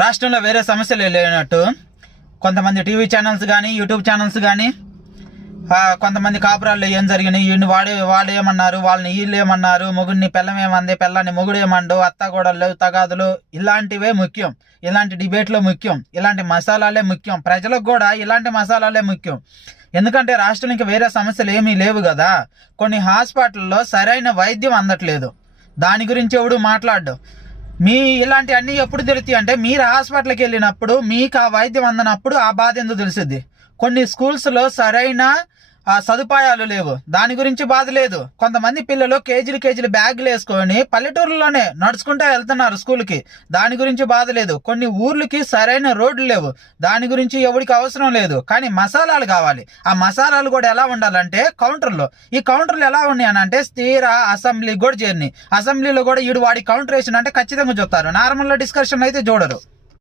రాష్ట్రంలో వేరే సమస్యలు లేనట్టు కొంతమంది టీవీ ఛానల్స్ కానీ యూట్యూబ్ ఛానల్స్ కానీ కొంతమంది కాపురాల్లో ఏం జరిగినాయి, వీడిని వాడు ఏమన్నారు, వాళ్ళని వీళ్ళు ఏమన్నారు, మొగుడిని పెళ్ళమేమంది, పెళ్ళాన్ని మొగుడు ఏమండు, అత్తగోడలు తగాదులు, ఇలాంటివే ముఖ్యం. ఇలాంటి డిబేట్లు ముఖ్యం. ఇలాంటి మసాలాలే ముఖ్యం. ప్రజలకు కూడా ఇలాంటి మసాలాలే ముఖ్యం. ఎందుకంటే రాష్ట్రం ఇంకా వేరే సమస్యలు ఏమీ లేవు కదా. కొన్ని హాస్పిటల్లో సరైన వైద్యం అందట్లేదు, దాని గురించి ఎవడు మాట్లాడు. ఇలాంటి అన్నీ ఎప్పుడు తెలుస్తాయి అంటే మీరు హాస్పిటల్కి వెళ్ళినప్పుడు, మీకు ఆ వైద్యం అందనప్పుడు ఆ బాధ ఎందుకు తెలుస్తుంది. కొన్ని స్కూల్స్లో సరైన సదుపాయాలు లేవు, దాని గురించి బాధ లేదు. కొంతమంది పిల్లలు కేజీలు బ్యాగులు వేసుకొని పల్లెటూరులోనే నడుచుకుంటూ వెళ్తున్నారు స్కూల్కి, దాని గురించి బాధ లేదు. కొన్ని ఊర్లకి సరైన రోడ్లు లేవు, దాని గురించి ఎవరికి అవసరం లేదు. కానీ మసాలాలు కావాలి. ఆ మసాలాలు కూడా ఎలా ఉండాలంటే కౌంటర్లో. ఈ కౌంటర్లు ఎలా ఉన్నాయి అని అంటే స్థిర అసెంబ్లీ కూడా చేరినాయి. అసెంబ్లీలో కూడా వాడి కౌంటర్ వేసిన అంటే ఖచ్చితంగా చూస్తారు. నార్మల్గా డిస్కషన్ అయితే చూడరు.